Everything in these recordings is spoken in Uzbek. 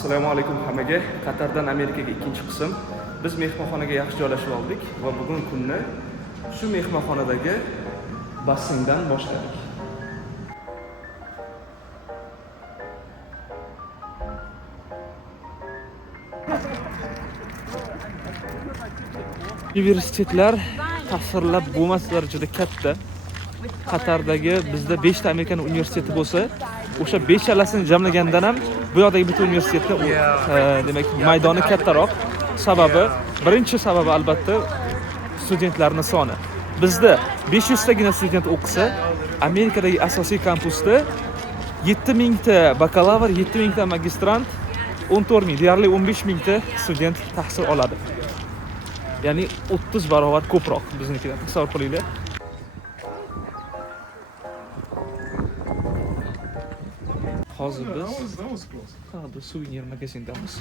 Assalomu alaykum hammaga. Qatardan Amerikaga ikkinchi qism. Biz mehmonxonaga yaxshi joylashib oldik va bugun kunni shu mehmonxonadagi basseyndan boshladik. Universitetlar tasvirlab bo'lmas darajada katta. Qatardagi bizda 5 ta Amerikan universiteti bo'lsa, o'sha 5talasini jamlagandan ham bu yoqdagi bitta universitetda demak maydoni kattaroq. Sababi, birinchi sababi albatta studentlarning soni. Bizda 500 tagina student o'qisa, Amerikadagi asosiy kampusda 7000 ta bakalavr, 7000 ta magistrant, 14 ming, deyarli 15 ming ta student tahsil oladi. Ya'ni 30 barobar ko'proq biznikidan. Tasavvur qilinglar. Hozir biz suvenir magazindamiz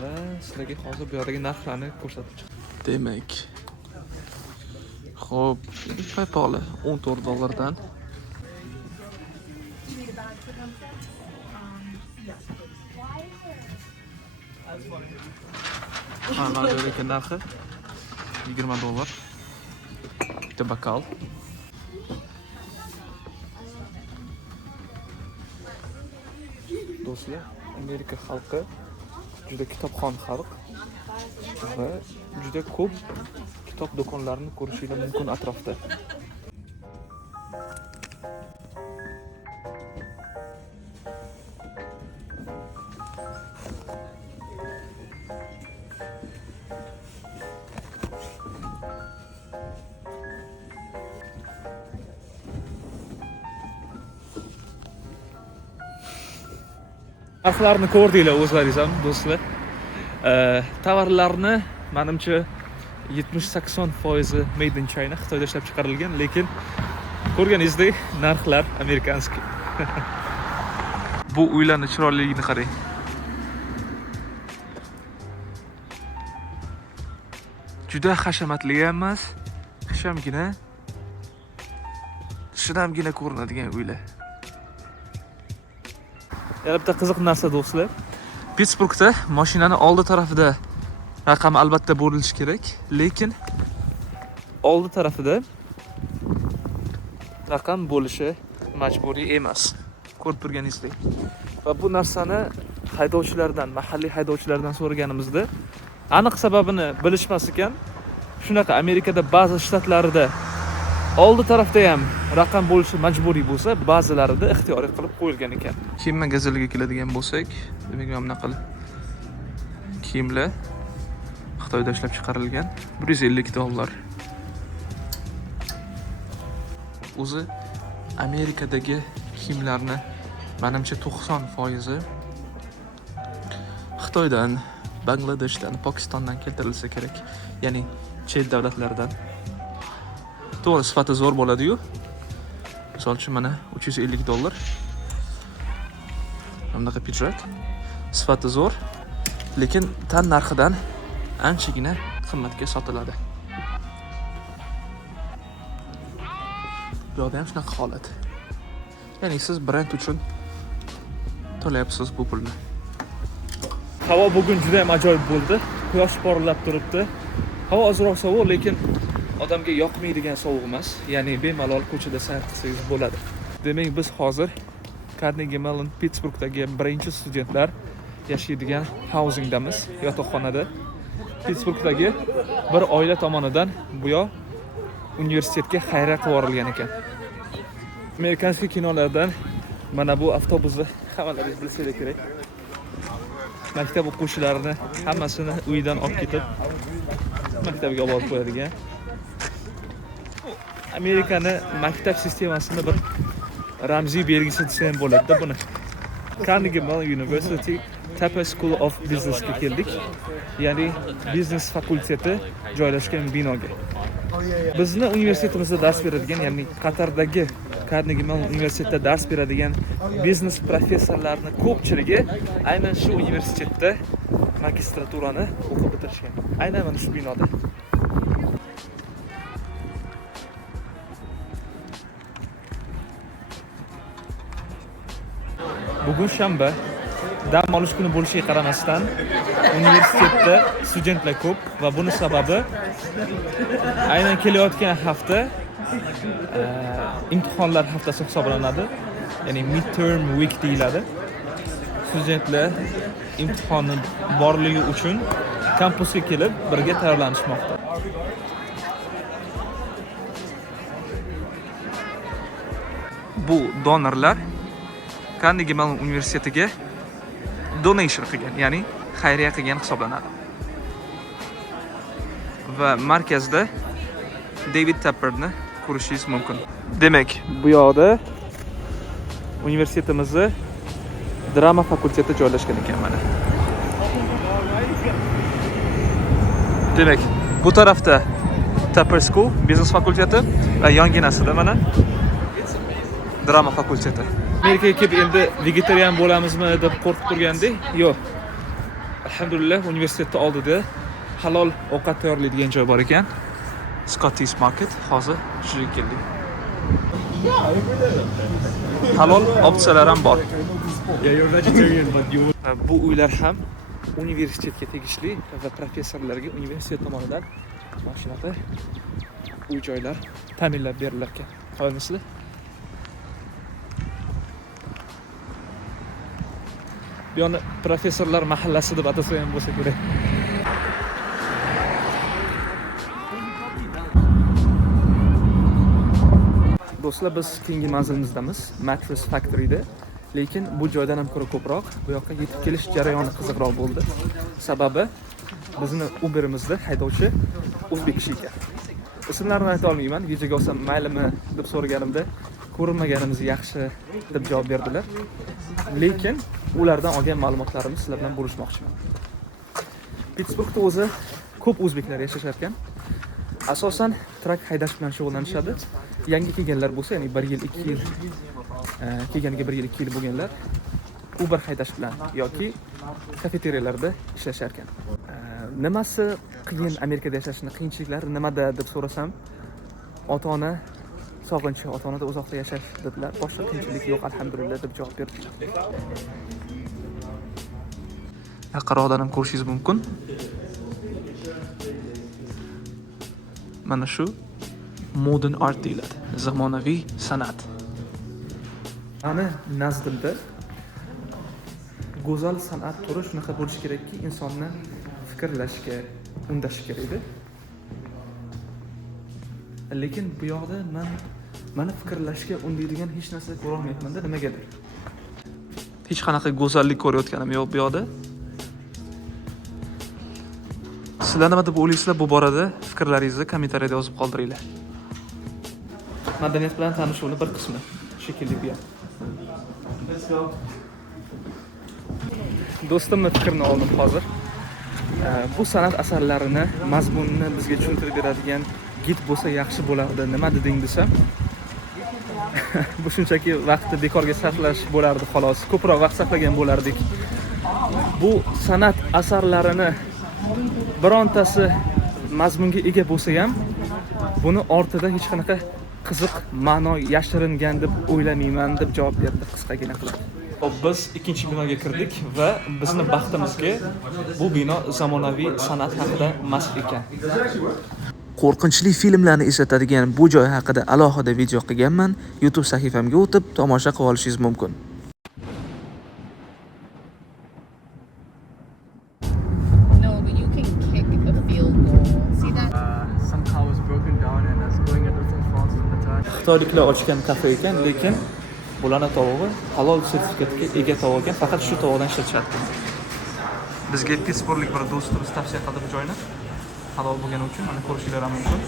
va sizlarga hozir bu yerdagi narxlarni ko'rsatib chiqaman. Demak, xo'p, PayPal $14 Mana joydagi narxi $20. Bitta bakal. Do'stlar, Amerika xalqi juda kitobxon xalq va juda ko'p kitob do'konlarini ko'rishingiz mumkin atrofda. Narxlarni ko'rdinglar o'zlaringiz ham do'stlar. Tovarlarni menimcha 70-80% made in China, Xitoyda ishlab chiqarilgan, lekin ko'rganingizdek narxlar amerikanskiy. Bu uylarning chiroyliligini qarang. Juda hashamatli emas, hashamgina, shinamgina ko'rinadigan uylar. Yana bitta qiziq narsa do'stlar. Pittsburgda mashinani oldi tarafida raqam albatta bo'lishi kerak, lekin oldi tarafida raqam bo'lishi majburiy emas. Ko'rib turganingizdek. Va bu narsani haydovchilardan, mahalliy haydovchilardan so'raganimizda aniq sababini bilishmas ekan. Shunaqa Amerikada ba'zi shtatlarida oldi tarafda ham raqam bo'lishi majburiy bo'lsa, ba'zilarida ixtiyoriy qilib qo'yilgan ekan. Kiyim magaziniga keladigan bo'lsak, demak mana bunaqa kiyimlar Xitoyda ishlab chiqarilgan, $150. O'zi Amerikadagi kiyimlarni menimcha 90% Xitoydan, Bangladeshdan, Pokistondan keltirilsa kerak, ya'ni chet davlatlardan. To'g'ri, sifati zo'r bo'ladi-yu. Misol uchun mana $350. Bunaqa pidjak. Sifati zo'r, lekin tan narxidan anchagina qimmatga sotiladi. Bu yerda ham shunaqa holat. Ya'ni siz brend uchun to'layapsiz bu pulni. Havo bugun juda ham ajoyib bo'ldi. Quyosh porlab turibdi. Havo ozroq sovuq, lekin odamga yoqmaydigan sovuq emas. Ya'ni bemalol ko'chada sayr qilsangiz bo'ladi. Demak, biz hozir Carnegie Mellon Pittsburghdagi birinchi studentlar yashaydigan housingdamiz, yotoqxonada. Pittsburghdagi bir oila tomonidan bu yoq universitetga xayriya qilib yuborilgan ekan. Amerikanskiy kinolardan mana bu avtobusni hammalaringiz bilsangiz kerak. Maktab o'quvchilarini hammasini uyidan olib ketib maktabga olib borib qo'yadigan. Amerikani maktab sistemasini bir ramziy belgisi desa ham bo'ladi-da buni. Carnegie Mellon University Tapa School of Business ga keldik. Ya'ni biznes fakulteti joylashgan binoga. Bizni universitetimizda dars beradigan, ya'ni Qatardagi Carnegie Mellon universitetida dars beradigan biznes professorlarining ko'pchiligi aynan shu universitetda magistraturani o'qib bitirishgan. Aynan mana shu binoda. Bugun shanba, dam olish kuni bo'lishiga qaramasdan universitetda studentlar ko'p va buni sababi aynan kelayotgan hafta imtihonlar haftasi hisoblanadi. Ya'ni midterm week deyiladi. Studentlar imtihoni borligi uchun kampusga kelib birga tayyorlanishmoqda. Bu donorlar Carnegie Mellon universitetiga donation qilgan, ya'ni xayriya qilgan hisoblanadi. Va markazda David Tepperni ko'rishingiz mumkin. Demak, bu yoqda universitetimizning drama fakulteti joylashgan ekan mana. Demak, bu tarafda Tepper School, biznes fakulteti va yonginasida mana drama fakulteti. Amerikaga kelib endi vegetarian bo'lamizmi deb qo'rqib turgandik. Yo'q. Alhamdulillah, universitetning oldida halol ovqat tayyorlaydigan joy bor ekan. Scottish Market. Hozir shu yerga keldik. Halol opsiyalar ham bor. Yeah, you're vegetarian, but you... Bu uylar ham universitetga tegishli va professorlarga universitet tomonidan mana shunaqa uy joylar ta'minlab berilar ekan. Qo'yamizlar. Bu yerni professorlar mahallasi deb atasa ham bo'lsa kerak. Do'stlar, biz keyingi manzilimizdamiz, Mattress Factory'da. Lekin bu joydan ham ko'ra ko'proq bu yoqqa yetib kelish jarayoni qiziqroq bo'ldi. Sababi bizni Uber'imizda haydovchi o'zbek kishi ekan. Ismlarini ayta olmayman, videoga olsam maylimi deb so'raganimda ko'rinmaganimiz yaxshi deb javob berdilar. Lekin ulardan olgan ma'lumotlarimni sizlar bilan bo'lishmoqchiman. Pittsburghda o'zi ko'p o'zbeklar yashashar ekan. Asosan trak haydash bilan shug'ullanishadi. Yangi kelganlar bo'lsa, ya'ni 1 yil, 2 yil kelganiga 1 yil, 2 yil bo'lganlar Uber haydash bilan yoki kafeteriyalarda ishlashar ekan. Nimasi qiyin Amerikada yashashning qiyinchiliklari nimada deb so'rasam, ota-ona sog'inchi, ota-onada uzoqda yashash dedilar. Boshqa qiyinchilik yo'q, alhamdulillah deb javob berdilar. Yaqinroqdan ham ko'rishingiz mumkin. Mana shu modern art deyiladi. Zamonaviy san'at. Ana nazdimda go'zal san'at turi shunaqa bo'lishi kerakki, insonni fikrlashga undashi kerak edi. Lekin bu yoqda meni fikrlashga undaydigan hech narsa ko'ra olmayapman-da, nimagadir. Hech qanaqa go'zallik ko'rayotganim yo'q bu yoqda. Sizlar nima deb o'ylaysizlar bu borada? Fikrlaringizni kommentariyada yozib qoldiringlar. Madaniyat bilan tanishuvning bir qismi shekilli bu. Let's go. Do'stimni fikrini oldim hozir. Bu san'at asarlarini, mazmunini bizga tushuntirib beradigan gid bo'lsa yaxshi bo'lardi. Nima deding desam, bu shunchaki vaqtni bekorga sarflash bo'lardi xolos. Ko'proq vaqt sarflagan bo'lardik. Bu san'at asarlarini birontasi mazmunga ega bo'lsa ham, buni ortida hech qanaqa qiziq ma'no yashiringan deb o'ylamayman deb javob berdi qisqagina qilib. Biz ikkinchi binoga kirdik va bizni baxtimizga bu bino zamonaviy san'at haqida mast ekan. Qo'rqinchli filmlarni eslatadigan bu joy haqida alohida video qilganman. YouTube sahifamga o'tib tomosha qilib olishingiz mumkin. Xitoyliklar ochgan kafe ekan, lekin bularning tovog'i halol sertifikatga ega tovuq ekan, faqat shu tovuqdan ishlatishadi. Bizga Pittsburghlik bir do'stimiz tavsiya qildi bu joyni. Halol bo'lgani uchun mana ko'rishingiz ham mumkin.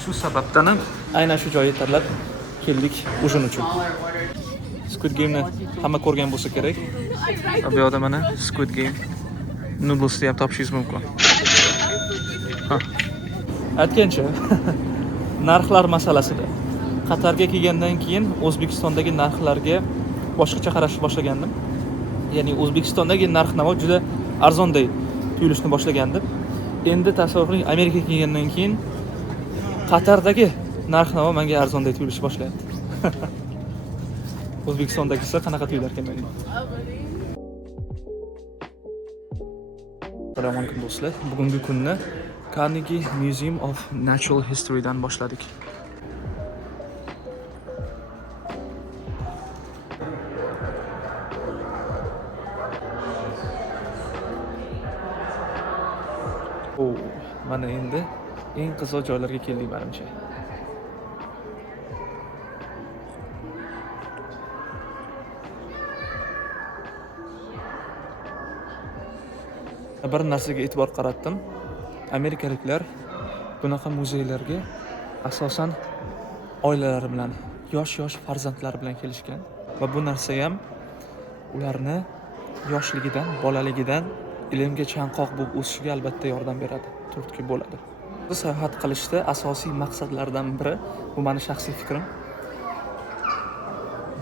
Shu sababdan ham aynan shu joyga tanlab keldik ujin uchun. Squid Game'ni hamma ko'rgan bo'lsa kerak. Bu yerda mana Squid Game noodlesni ham topishingiz mumkin. Aytgancha narxlar masalasida Qatarga kelgandan keyin O'zbekistondagi narxlarga boshqacha qarashni boshlagandim. Ya'ni O'zbekistondagi narx-navo juda arzonday tuyulishni boshlagandim. Endi tasavvur qiling, Amerikaga kelgandan keyin Qatardagi narx-navo menga arzonday tuyulishni boshlayapti. O'zbekistondagisi qanaqa tuyularkan meni? Assalomu alaykum do'stlar. Bugungi kunni Carnegie Museum of Natural History dan boshladik. Mana endi eng qiziq joylarga keldik menimcha. Bir narsaga e'tibor qaratdim. Amerikaliklar bunaqa muzeylarga asosan oilalari bilan, yosh farzandlari bilan kelishgan va bu narsa ham ularni yoshligidan, bolaligidan ilmga chanqoq bo'lib o'sishiga albatta yordam beradi, turtki bo'ladi. Bu sayohat qilishda asosiy maqsadlardan biri, bu meni shaxsiy fikrim,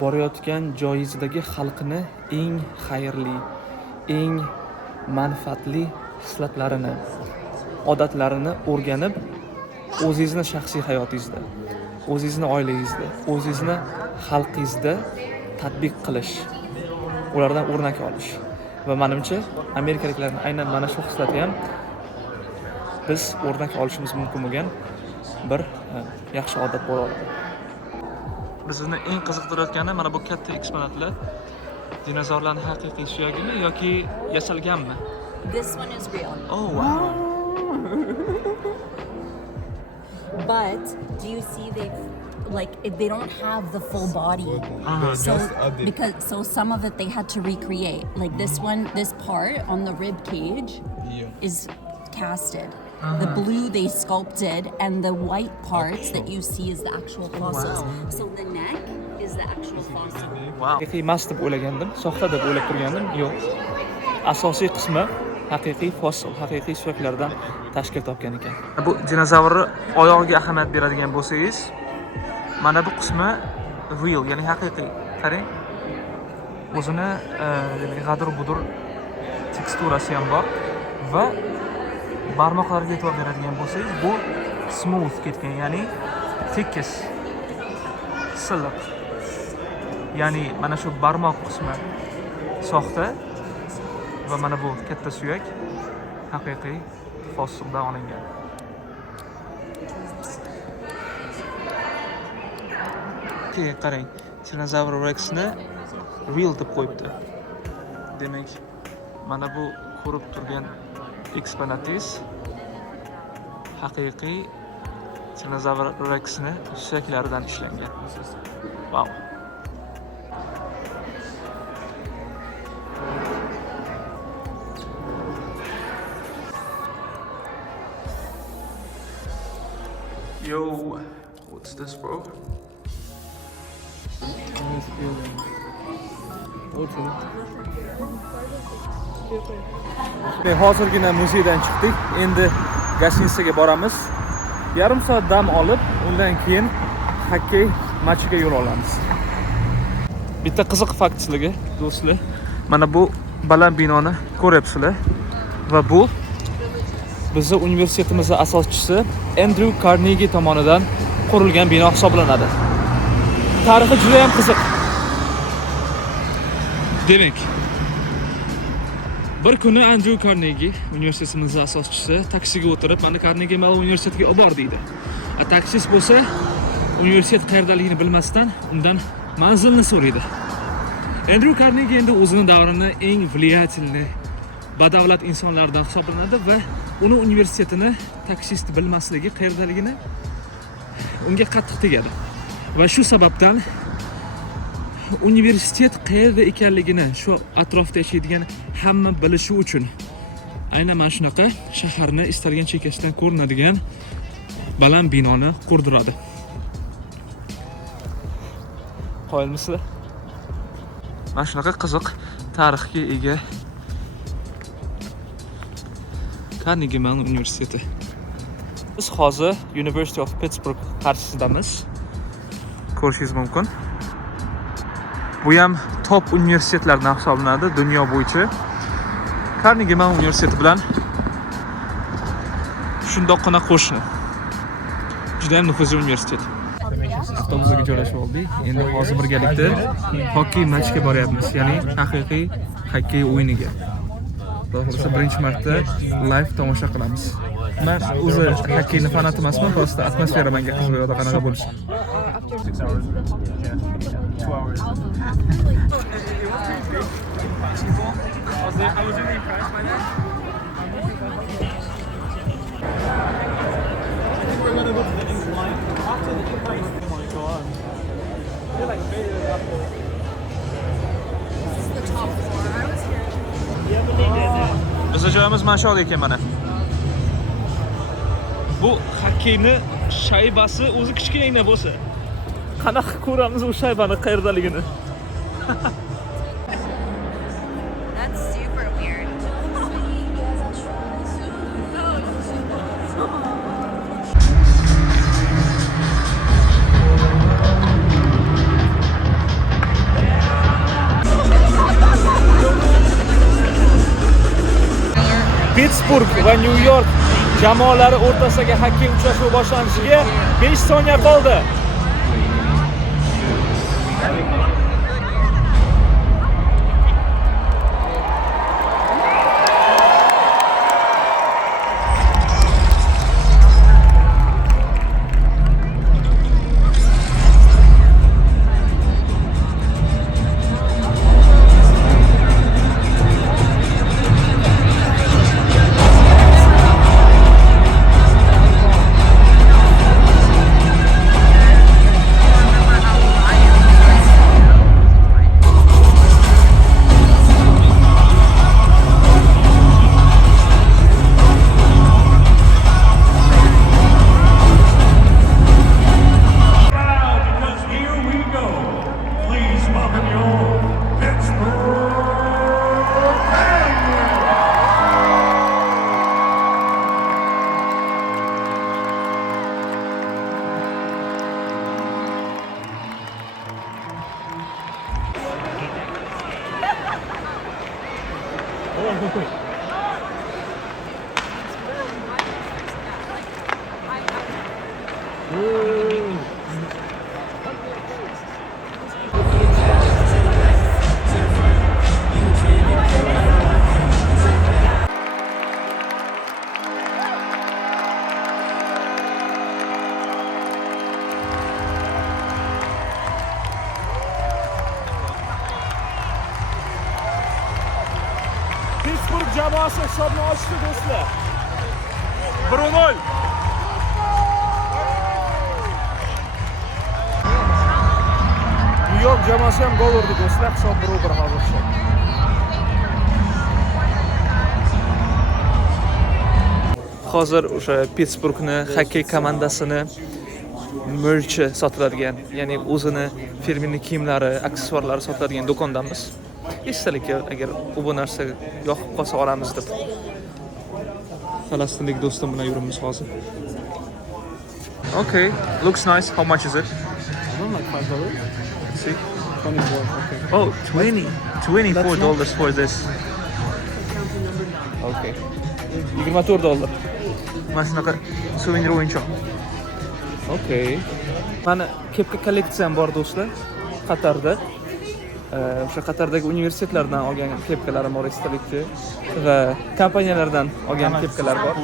borayotgan joyingizdagi xalqni eng xayrli, eng manfaatli hislatlarini, odatlarini o'rganib, o'zingizni shaxsiy hayotingizda, o'zingizni oilangizda, o'zingizni xalqingizda tatbiq qilish, ulardan o'rnak olish. Va menimcha, amerikaliklarning aynan mana shu xislati ham biz o'rnak olishimiz mumkin bo'lgan bir yaxshi odat bo'la oladi. Bizni eng qiziqtirayotgani mana bu katta eksponatlar dinozavrlarning haqiqiy suyagimi yoki yasalganmi? This one is real. Oh wow. But do you see they don't have the full body. So some of it they had to recreate. Like this one, this part on the rib cage is casted. The blue they sculpted, and the white parts that you see is the actual fossils. Wow. So the neck is the actual fossil. Wow. Haqiqiy mas deb o'ylagandim, soxta deb o'ylab turgandim. Yo'q. Asosiy qismi haqiqiy fossil, haqiqiy suyaklardan tashkil topgan ekan. Bu dinozavrni oyog'iga ahamiyat beradigan bo'lsangiz, mana bu qismi real, ya'ni haqiqiy. Qarang. O'zini g'adir-budur teksturasi ham bor va barmoqlarga e'tibor beradigan bo'lsangiz, bu smooth ketgan, ya'ni tekis, silliq. Ya'ni mana shu barmoq qismi soxta va mana bu katta suyak haqiqiy fossildan olingan. Keyin qarang, Tyrannosaurus Rex'ni real deb qo'yibdi. Demak, mana bu ko'rib turgan eksponatingiz haqiqiy Tyrannosaurus Rex'ni suyaklaridan ishlangan. Wow. Yo, what's this, bro? Hozirgina muzeydan chiqdik. Endi gostinitsaga boramiz. Yarim soat dam olib, undan keyin xokkey matchiga yo'l olamiz. Bitta qiziq faktligi, do'stlar. Mana bu baland binoni ko'ryapsizlar va bu bizning universitetimizning asoschisi Andrew Carnegie tomonidan qurilgan bino hisoblanadi. Tarixi juda ham qiziq. Demak, bir kuni Andrew Carnegie, universitetimizning asoschisi, taksiga o'tirib, meni Carnegie Mellon universitetiga olib bor deydi. Taksist bo'lsa, universitet qayerdaligini bilmasdan undan manzilni so'raydi. Andrew Carnegie endi o'zining davrini eng влиятельный, badavlat insonlardan hisoblanadi va uni universitetini taksist bilmasligi, qayerdaligini unga qattiq tegadi. Va shu sababdan universitet qayerda ekanligini shu atrofda yashaydigan hamma bilishi uchun aynan mana shunaqa shaharni istalgan chekkasidan ko'rinadigan baland binoni qurdiradi. Qoyilmisizlar? Mana shunaqa qiziq tarixga ega Carnegie Mellon universiteti. Biz hozir University of Pittsburgh qarshisidamiz. Ko'rishingiz mumkin. Bu ham top universitetlardan hisoblanadi dunyo bo'yicha. Carnegie Mellon universiteti bilan shundoqqina qo'shni. Juda ham nufuzli universitet. avtobusiga joylashib oldik. Endi hozir birgalikda hokkey matchiga boryapmiz, ya'ni haqiqiy hokkey o'yiniga. Xudo xolasa birinchi marta live tomosha qilamiz. Men o'zi hokkeyni fanati emasman, prosta atmosfera menga qiziq yo'qda qanaqa bo'lishi. Biz joyimiz mana shu yoqda ekan mana. Bu hokkeyni shaybasi o'zi kichkinagina bo'lsa, qanaqa ko'ramiz u shaybani qayerdaligini. That's super weird. Pittsburgh va New York jamoalari o'rtasidagi hokkey uchrashuvi boshlanishiga 5 soniya qoldi. Pittsburgh jamoasi hisobni ochdi do'stlar. 1-0. New York jamoasi ham gol urdi do'stlar. Hisob 1-1 hozircha. Hozir o'sha Pittsburghni hokkey komandasini merchi sotiladigan, ya'ni o'zini firmini kiyimlari, aksessuarlari sotiladigan do'kondamiz. Esdalik agar bu narsa yoqib qolsa olamiz deb. Falastinlik do'stim bilan yuribmiz hozir. Okay, looks nice. How much is it? I don't like $5. Let's see. 24. Okay. Oh, $24 for this. Okay. $24. Mana shunaqa suvenir o'yinchoq. Okay. Mana kepka kolleksiyam bor do'stlar. Qatarda. O'sha Qatardagi universitetlardan olgan kepkalarim bor esdalikka va kompaniyalardan olgan kepkalar bor.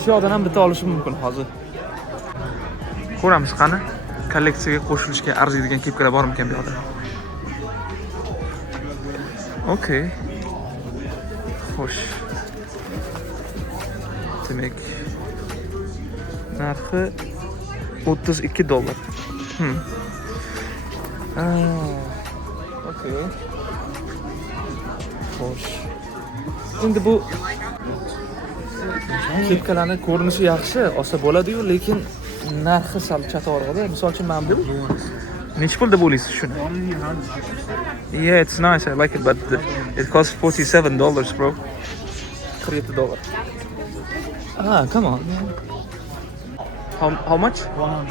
Shu yoqdan ham bitta olishim mumkin hozir. Ko'ramiz qani kolleksiyaga qo'shilishga arziydigan kepkalar bormi ekan bu yoqda. Okay. Xo'sh. Demak, narxi $32. Okay. Xo'sh. Endi bu kepkalarning ko'rinishi yaxshi, olsa bo'ladi-yu, lekin narxi sal chatoroqda. Misol uchun mana bu necha pul deb o'ylaysiz shuni? Yeah, it's nice. I like it, but it costs $47, bro. $47. Ah, come on. How much? 100.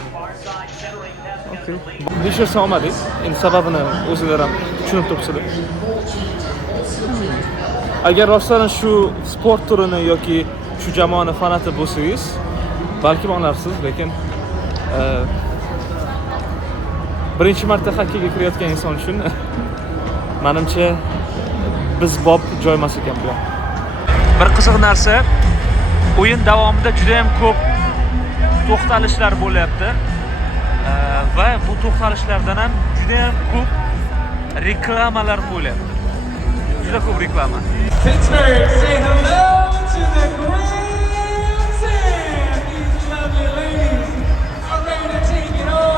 Okay. Nisha solmadik. Endi sababini o'zinglar ham tushunib turibsizlar. Agar rostdan shu sport turini yoki shu jamoani fanati bo'lsangiz, balki olarsiz, lekin Birinchi marta xokkeyga kirayotgan inson uchun menimcha biz bob joy emas ekan bu. Bir qiziq narsa, o'yin davomida juda ham ko'p to'xtalishlar bo'lyapti. Va bu to'xtalishlardan ham juda ham ko'p reklamalar qo'yilyapti. Juda ko'p reklama. Pittsburgh, say hello to the grandstand. These lovely ladies are ready to take it all.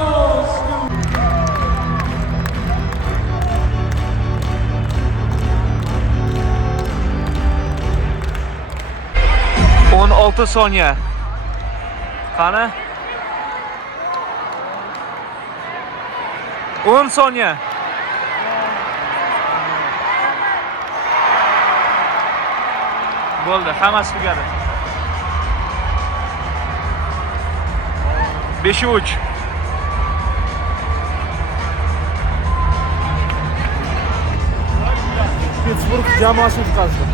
16 soniya. Qani? 10 soniya. Bo'ldi, hammasi tugadi. 5-3. Pittsburgh jamoasi yutqazdi.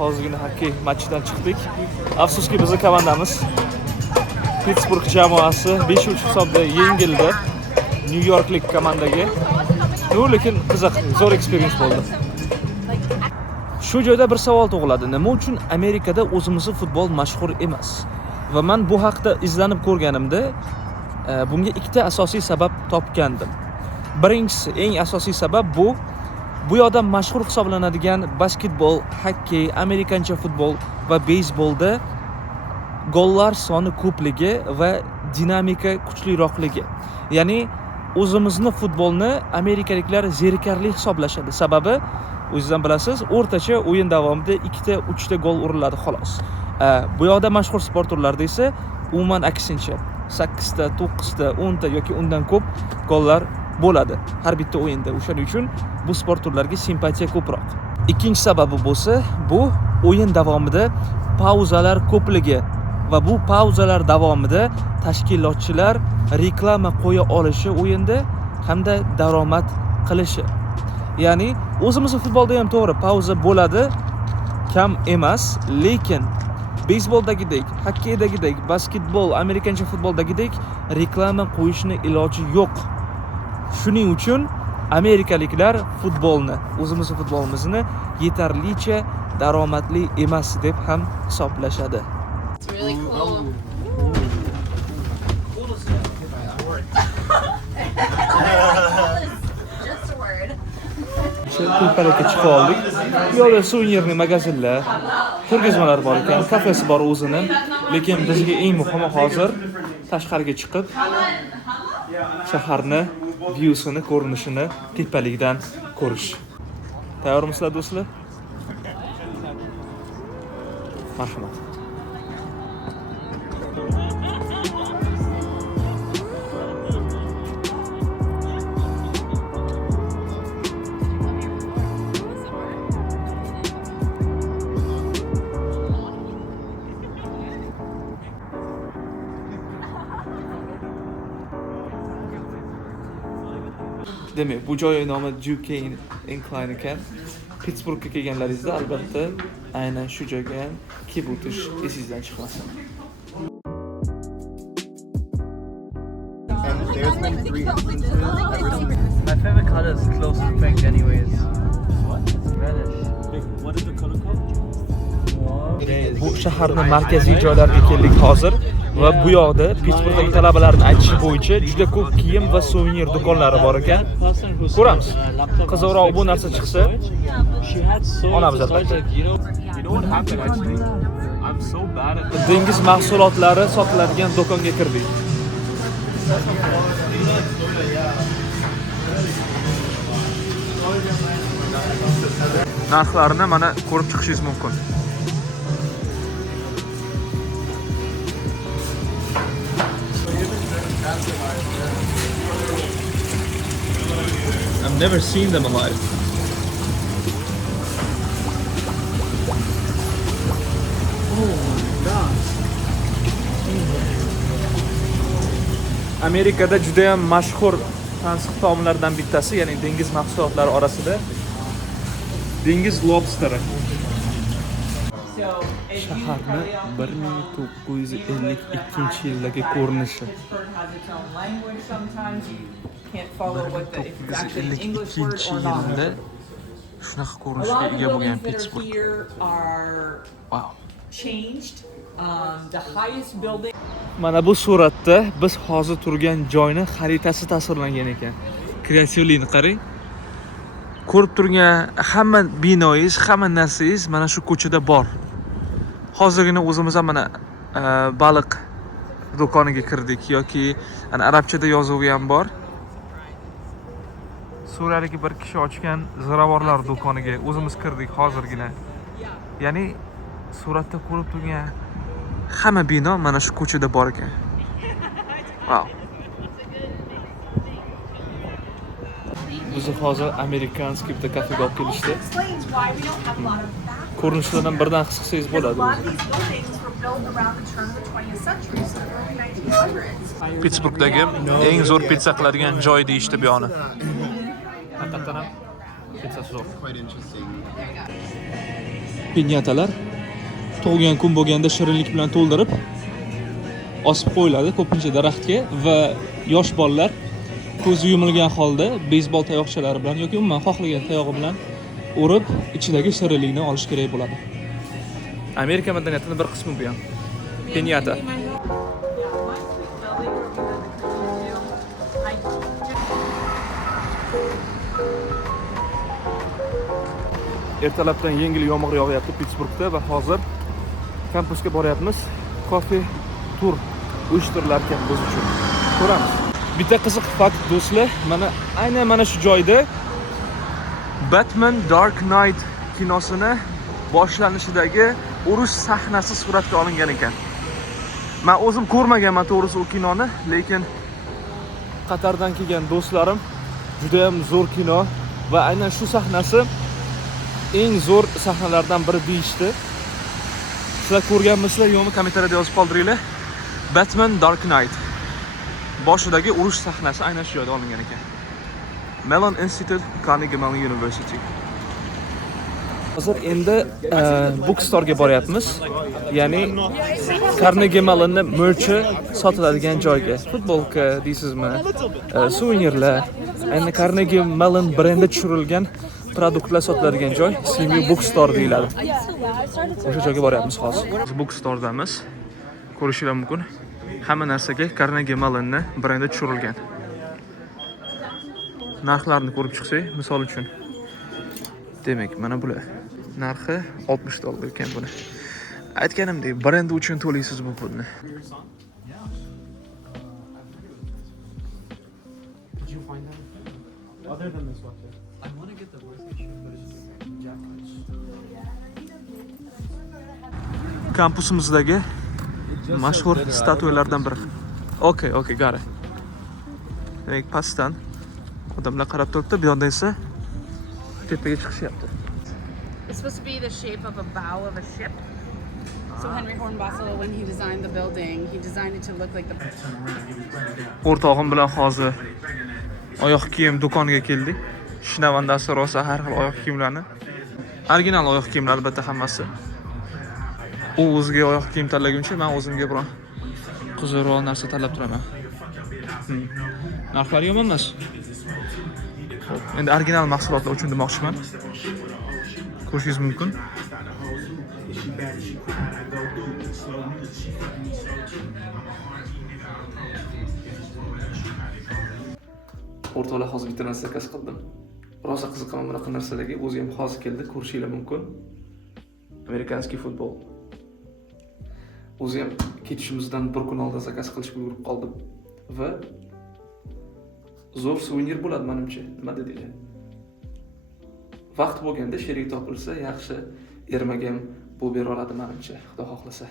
Hozirgina hokkey matchidan chiqdik. Afsuski bizning komandamiz Pittsburgh jamoasi 5-3 hisobda yengildi New Yorklik komandaga. Lekin qiziq, zo'r experience bo'ldi. Shu joyda bir savol tug'iladi. Nima uchun Amerikada o'zimizning futbol mashhur emas? Va men bu haqda izlanib ko'rganimda bunga ikkita asosiy sabab topgandim. Birinchisi, eng asosiy sabab bu yoqda mashhur hisoblanadigan basketbol, hokkey, amerikancha futbol va beysbolda gollar soni ko'pligi va dinamika kuchliroqligi. Ya'ni o'zimizning futbolni amerikaliklar zerikarli hisoblashadi. Sababi o'zingizdan bilasiz, o'rtacha o'yin davomida 2-3 ta gol uriladi xolos. Bu yoqda mashhur sport turlarida esa umuman aksincha 8 ta, 9 ta, 10 ta yoki undan ko'p gollar bo'ladi har bitta o'yinda. O'shaning uchun bu sport turlariga simpatiya ko'proq. Ikkinchi sababi bo'lsa, bu o'yin davomida pauzalar ko'pligi va bu pauzalar davomida tashkilotchilar reklama qo'ya olishi o'yinda hamda daromad qilishi. Ya'ni o'zimizning futbolda ham to'g'ri pauza bo'ladi, kam emas, lekin beysboldagidek, hokkeydagidek, basketbol, amerikancha futboldagidek reklama qo'yishni iloji yo'q. Shuning uchun amerikaliklar futbolni, o'zimizning futbolimizni yetarlicha daromadli emas deb ham hisoblashadi. It's really cool. Just a word. Tepalikka chiqib oldik. Bu yoqda suvenirli magazinlar, ko'rgazmalar bor ekan, kafesi bor o'zini. Lekin bizga eng muhimi hozir tashqariga chiqib shaharni viewsini, ko'rinishini tepalikdan ko'rish. Tayyormisizlar do'stlar? Marhamat. Demak, bu joy nomi Duquesne Incline ekan. Pittsburghga kelganlaringizda albatta aynan shu joyga ham kelib o'tish esingizdan chiqmasin. My favorite color is close to pink anyways. What? It's reddish. What is the color called? Bu shaharning markaziy joylariga keldik hozir va bu yoqda Pittsburghdagi talabalarning aytishi bo'yicha juda ko'p kiyim va suvenir do'konlari bor ekan. Ko'ramiz. Qiziqroq bu narsa chiqsa, olamiz albatta. Dengiz mahsulotlari sotiladigan do'konga kirdik. Narxlarini mana ko'rib chiqishingiz mumkin. I've never seen them alive. Oh my gosh. Amerikada juda ham mashhur tansiq taomlardan bittasi, ya'ni dengiz mahsulotlari orasida dengiz lobsteri. Shaharni 1952-yildagi ko'rinishi. 1952-yilda shunaqa ko'rinishga ega bo'lgan Pittsburgh. Wow. Mana bu suratda biz hozir turgan joyni xaritasi tasvirlangan ekan. Kreativlikni qarang. Ko'rib turgan hamma binoyingiz, hamma narsangiz mana shu ko'chada bor. Hozirgina o'zimiz ham mana baliq do'koniga kirdik yoki ana arabchada yozuvi ham bor. Suriyadagi bir kishi ochgan ziravorlar do'koniga o'zimiz kirdik hozirgina. Ya'ni suratda ko'rib turgan hamma bino mana shu ko'chada bor ekan. Wow. Biz hozir amerikanskiy bitta kafega olib kelishdi. Ko'rinishlardan birdan his qilsangiz bo'ladi. Pittsburghdagi eng zo'r pitsa qiladigan joy deyishdi bu yoni. Haqiqatan ham pitsa zo'r. Pinyatalar tug'ilgan kun bo'lganda shirinlik bilan to'ldirib osib qo'yiladi ko'pincha daraxtga va yosh bolalar ko'zi yumilgan holda beysbol tayoqchalari bilan yoki umuman xohlagan tayog'i bilan urib ichidagi shirinlikni olish kerak bo'ladi. Amerika madaniyatining bir qismi bu ham. Pinyata. Ertalabdan yengil yomg'ir yog'yapti Pittsburgda va hozir kampusga boryapmiz. Kofe tur uyushtirilgan biz uchun. Ko'ramiz. Bitta qiziq fakt do'stlar, aynan mana shu joyda Batman Dark Knight kinosini boshlanishidagi urush sahnasi suratga olingan ekan. Men o'zim ko'rmaganman to'g'risi u kinoni, lekin Qatardan kelgan do'stlarim juda ham zo'r kino va aynan shu sahnasi eng zo'r sahnalardan biri deyishdi. Sizlar ko'rganmisizlar yo'qmi, kommentariyada yozib qoldiringlar. Batman Dark Knight boshidagi urush sahnasi aynan shu joyda olingan ekan. Mellon Institute, Carnegie Mellon University. Hozir endi bookstore ga boryapmiz. Ya'ni Carnegie Mellonning merchi sotiladigan joyga. Futbolka deysizmi? Suvenirlar. Ayni Carnegie Mellon brendi tushirilgan produktlar sotiladigan joy CMU Bookstore deyiladi. O'sha joyga boryapmiz hozir. Bookstoredamiz. Ko'rishingiz mumkin. Hamma narsaga Carnegie Mellonning brendi tushirilgan. Narxlarni ko'rib chiqsak, misol uchun. Demak, mana bular. Narxi $60 ekan buni. Aytganimdek, brendi uchun to'laysiz bu pulni. Kampusimizdagi mashhur statuyalardan biri. Okay, got it. Demak, pastdan odamlar qarab turibdi, bu yoqda esa tepaga chiqishyapti. It's supposed to be the shape of a bow of a ship. So Henry Hornbostel, when he designed the building, he designed it to look like the... O'rtog'im bilan hozir oyoq kiyim do'koniga keldik. Shinavandasi rosa har xil oyoq kiyimlarni. Original oyoq kiyimlar albatta hammasi. U o'ziga oyoq kiyim tanlaguncha, men o'zimga biron qizilroq narsa tanlab turaman. Narxlari yomon emas. Endi original mahsulotlar uchun demoqchiman. Ko'rishingiz mumkin. O'rtoqlar, hozir bitta narsa zakaz qildim. Rosa qiziqaman bunaqa narsalarga. O'zi ham hozir keldi, ko'rishingiz mumkin. Amerikanskiy futbol. O'zi ham ketishimizdan bir kun oldin zakaz qilishga ulgurib qoldim va zo'r suvenir bo'ladi menimcha. Nima dedinglar? Vaqt bo'lganda sherik topilsa, yaxshi ermagam bu bera oladi menimcha, Xudo xohlasa.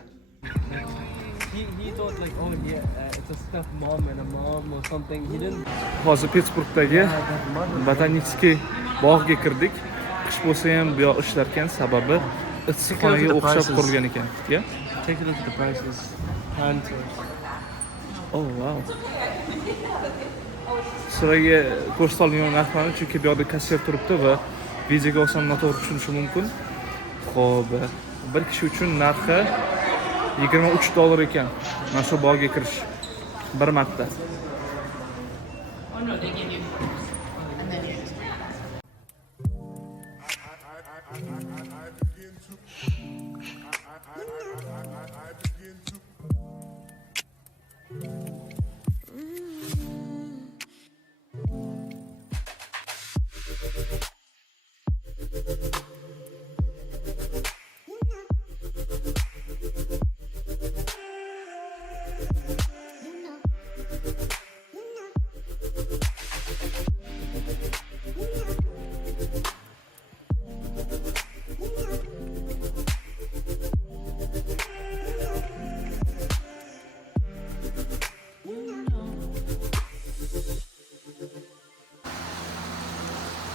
He thought like, oh yeah, it's a stuffed mom and a mom or something. He didn't. Hozir Pittsburghdagi botanический bog'ga kirdik. Qish bo'lsa ham bu yoq ishlarkan, sababi issiqxonaga o'xshab qurilgan ekan. Yeah? Take a look at the prices. Oh wow. Sizlarga ko'rsata olmayman narxlarni, chunki bu yoqda kassir turibdi va videoga olsam noto'g'ri tushunishi mumkin. Xo'p, bir kishi uchun narxi $23 ekan. Mana shu bog'ga kirish bir marta. Oh no, they give you. And then you.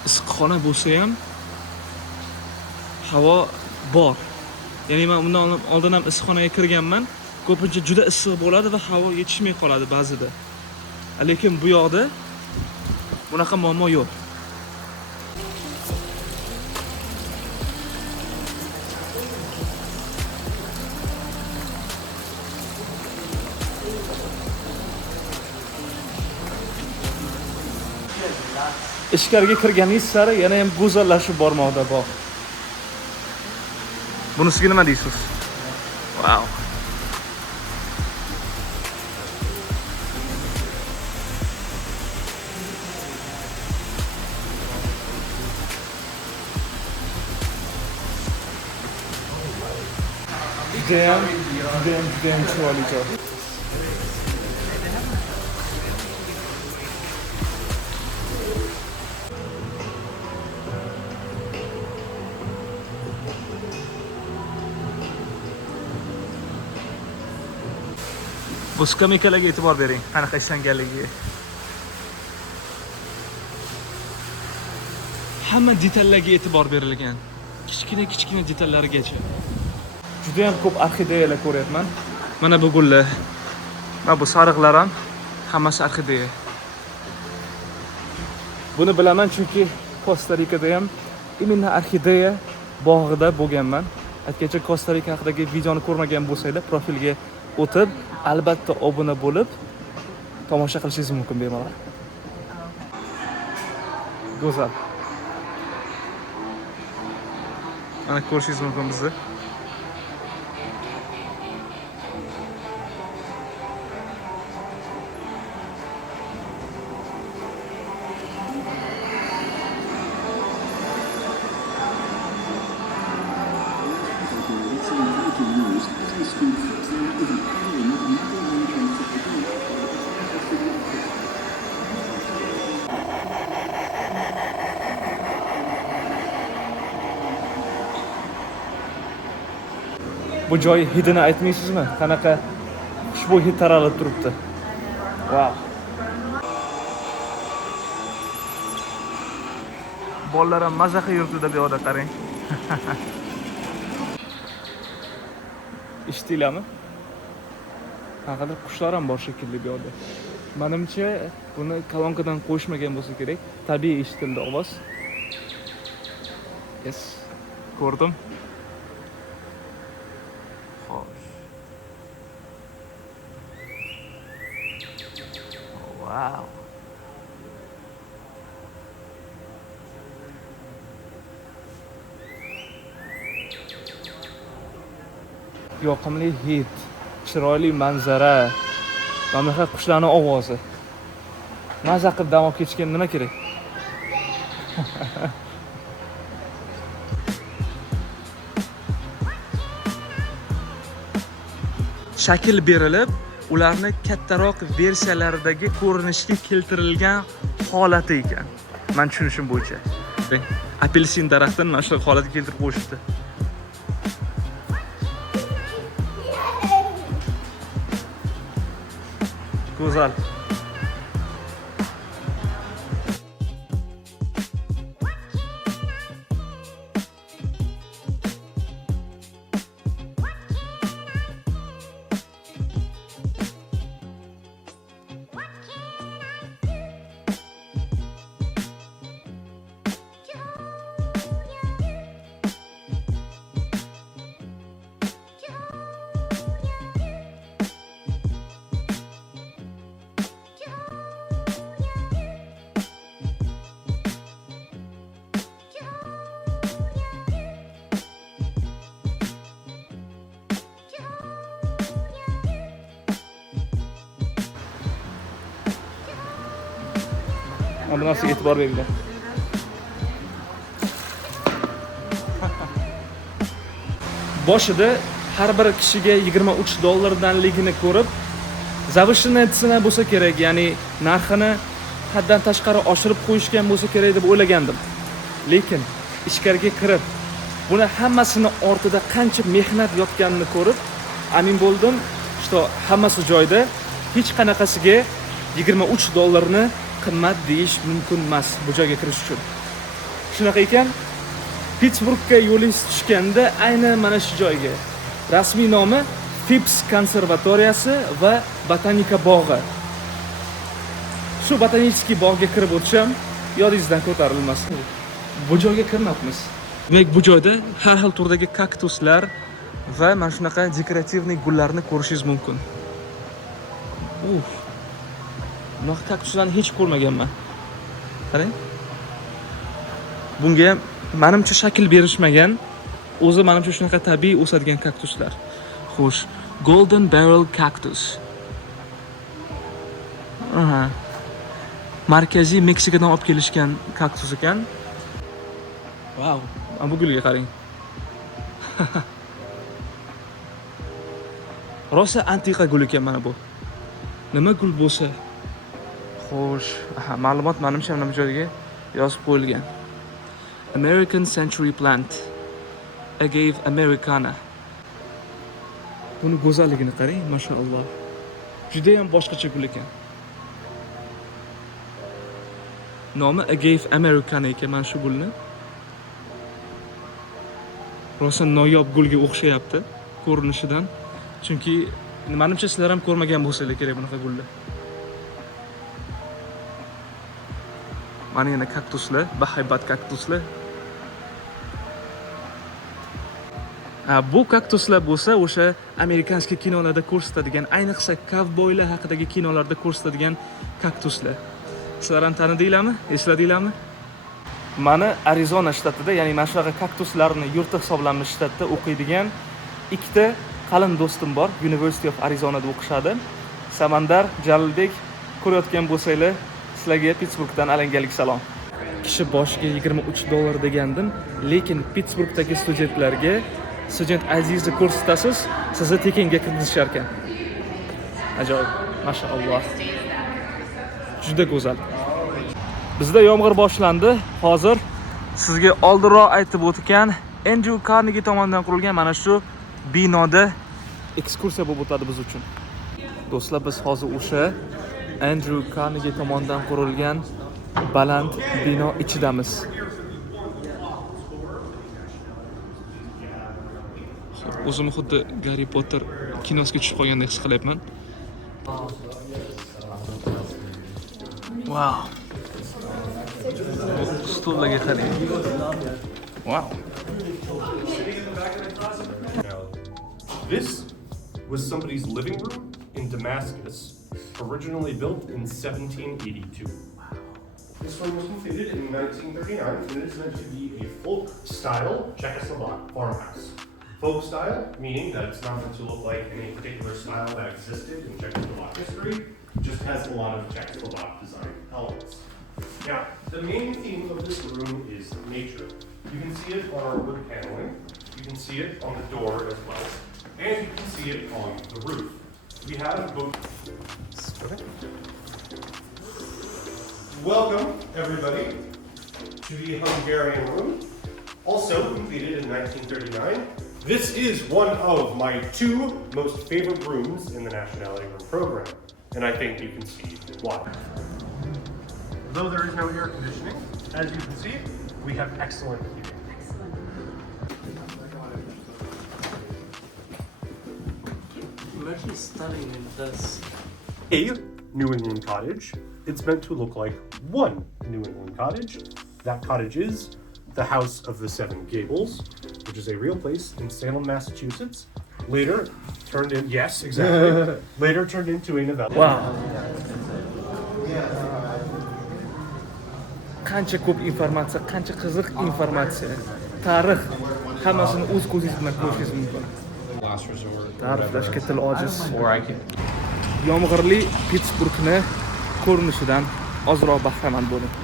Issiqxona bo'lsa ham havo bor. Ya'ni men undan oldin ham issiqxonaga kirganman. Ko'pincha juda issiq bo'ladi va havo yetishmay qoladi ba'zida. Lekin bu yoqda bunaqa muammo yo'q. Ichkariga kirganingiz sari yana ham go'zallashib bormoqda bog'. Bunisiga nima deysiz? Wow. Judayam chiroyli joy. Bu skameykalarga e'tibor bering, qanaqa ishlanganligiga. Hamma detallarga e'tibor berilgan. Kichkina detallarigacha. Juda ham ko'p orxideyalar ko'ryapman. Mana bu gullar, mana bu sariqlar ham hammasi orxideya. Buni bilaman chunki Kosta-Rikada ham imенно orxideya bog'ida bo'lganman. Aytgancha Kosta-Rika haqidagi videoni ko'rmagan bo'lsanglar, profilga o'tib, albatta obuna bo'lib tomosha qilishingiz mumkin bemalol. Go'zal. Mana ko'rishingiz mumkin bizni. Bu joy hidini aytmaysizmi? Qanaqa xushbo'y hid taralib turibdi. Wow. Bolalar ham maza qilib yuribdi-da bu yoqda qarang. Eshitdinglarmi? Qanaqadir qushlar ham bor shekilli bu yoqda. Menimcha, buni kolonkadan qo'shmagan bo'lsa kerak. Tabiiy eshitildi ovoz. Yes. Ko'rdim. Wow. Yoqimli hid, chiroyli manzara, mamlakat qushlarning ovozi. Maza qilib dam olib ketishga nima kerak? Shakl berilib, ularni kattaroq versiyalaridagi ko'rinishga keltirilgan holati ekan. Men tushunishim bo'yicha. Apelsin daraxtini mana shu holatga keltirib qo'yishdi. Go'zal. Mana bu narsaga e'tibor beringlar. Boshida har bir kishiga $23danligini ko'rib, zavishini tsena bo'lsa kerak, ya'ni narxini haddan tashqari oshirib qo'yishgan bo'lsa kerak deb o'ylagandim. Lekin ichkariga kirib, buni hammasini ortida qancha mehnat yotganini ko'rib, amin bo'ldim, что hammasi joyda, hech qanaqasiga $23 ni qimmat deyish mumkin emas bu joyga kirish uchun. Shunaqa ekan, Pittsburghga yo'lingiz tushganda aynan mana shu joyga. Rasmiy nomi Phipps konservatoriyasi va botanika bog'i. Shu botanический bog'ga kirib o'tisham yodingizdan ko'tarilmas. Bu joyga kirmabmiz. Demak, bu joyda har xil turdagi kaktuslar va mana shunaqa dekorativniy gullarni ko'rishingiz mumkin. Bunaqa kaktuslarni hech ko'rmaganman. Qarang. Bunga ham menimcha shakl berishmagan. O'zi menimcha shunaqa tabiiy o'sadigan kaktuslar. Xo'sh, Golden Barrel Cactus. Markaziy Meksikadan olib kelishgan kaktus ekan. Wow, mana bu gulga qarang. Rosa antiqa gul ekan mana bu. Nima gul bo'lsa. Xo'sh, ma'lumot menimcha mana bu joyga yozib qo'yilgan. American Century Plant. Agave Americana. Buni go'zalligini qarang, mashalloh. Juda ham boshqacha gul ekan. Nomi Agave Americana ekan mana shu gulni. Rosa noyob gulga o'xshayapti ko'rinishidan. Chunki menimcha sizlar ham ko'rmagan bo'lsanglar kerak bunaqa gulni. Mana yana kaktuslar, bahaybat kaktuslar. Bu kaktuslar bo'lsa o'sha amerikanskiy kinolarda ko'rsatadigan, ayniqsa kovboylar haqidagi kinolarda ko'rsatadigan kaktuslar. Sizlar ham tanidinglarmi? Esladinglarmi? Mani Arizona shtatida, ya'ni mana shunaqa kaktuslarni yurti hisoblanmish shtatda o'qiydigan ikkita qalin do'stim bor. University of Arizonada o'qishadi. Samandar, Jalilbek, ko'rayotgan bo'lsanglar, sizlarga Pittsburghdan alangalik salom. Kishi boshiga $23 degandim, lekin Pittsburghdagi studentlarga student azizni ko'rsatasiz, sizni tekinga kirgizishar ekan. Ajoyib, mashalloh. Juda go'zal. Bizda yomg'ir boshlandi. Hozir sizga oldinroq aytib o'tgan Andrew Carnegie tomonidan qurilgan mana shu binoda ekskursiya bo'lib o'tadi biz uchun. Do'stlar, biz hozir o'sha Andrew Carnegie tomonidan qurilgan baland bino ichidamiz. O'zimni xuddi Harry Potter kinosiga tushib qolgandek his qilyapman. Wow. Stullarga qarang. Wow. This was somebody's living room in Damascus, originally built in 1782. This one was completed in 1939, and it is meant to be a folk-style Czechoslovak farmhouse. Folk style, meaning that it's not meant to look like any particular style that existed in Czechoslovak history, just has a lot of Czechoslovak design elements. Now, the main theme of this room is nature. You can see it on our wood paneling, you can see it on the door as well, and you can see it on the roof. We have both. Welcome, everybody, to the Hungarian room, also completed in 1939. This is one of my two most favorite rooms in the Nationality Room program, and I think you can see why. Though there is no air conditioning, as you can see, we have excellent heating. I'm actually studying in this. A New England cottage, it's meant to look like one New England cottage. That cottage is the House of the Seven Gables, which is a real place in Salem, Massachusetts. Later turned in, yes, exactly. Later turned into a novella. Wow. Qancha ko'p informatsiya, qancha qiziq informatsiya, tarix hammasini o'z ko'zingiz bilan ko'rishingiz mumkin. Ta'riflashga til ojiz. Yomg'irli Pittsburghni ko'rinishidan ozroq bahramand bo'ling.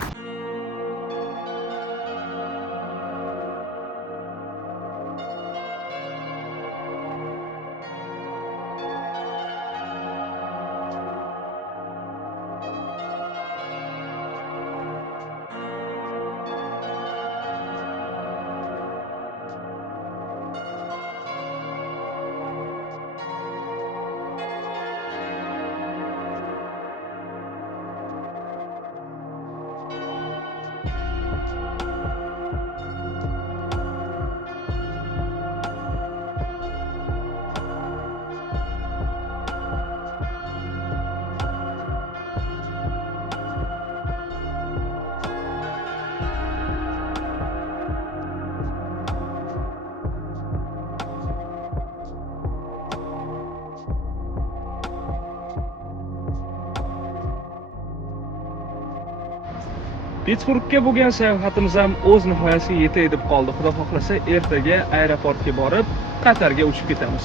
Pittsburghga bo'lgan sayohatimiz ham o'z nihoyasiga yetay deb qoldi. Xudo xohlasa, ertaga aeroportga borib, Qatarga uchib ketamiz.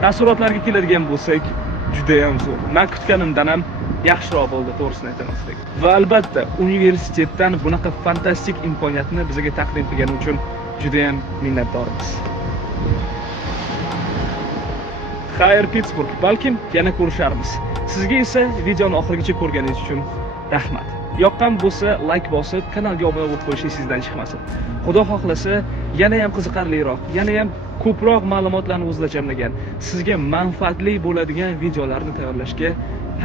Taassurotlarga keladigan bo'lsak, juda ham zo'r. Men kutganimdan ham yaxshiroq bo'ldi, to'g'risini aytamiz. Va albatta, universitetdan bunaqa fantastik imkoniyatni bizga taqdim qilgani uchun juda ham minnatdormiz. Xayr Pittsburgh, balkim yana ko'risharmiz. Sizga esa videoni oxirigacha ko'rganingiz uchun rahmat. Yoqqan bo'lsa, like bosib, kanalga obuna bo'lib qo'yishingiz sizdan chiqmasin. Xudo xohlasa, yana ham qiziqarliroq, yana ham ko'proq ma'lumotlarni o'zlashamagan, sizga manfaatli bo'ladigan videolarni tayyorlashga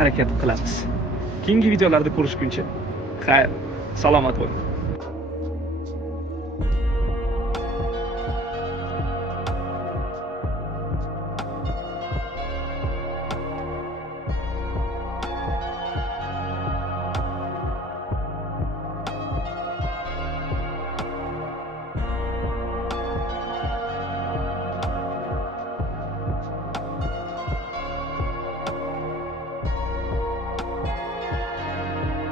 harakat qilamiz. Keyingi videolarda ko'rishguncha, xayr, salomat bo'ling.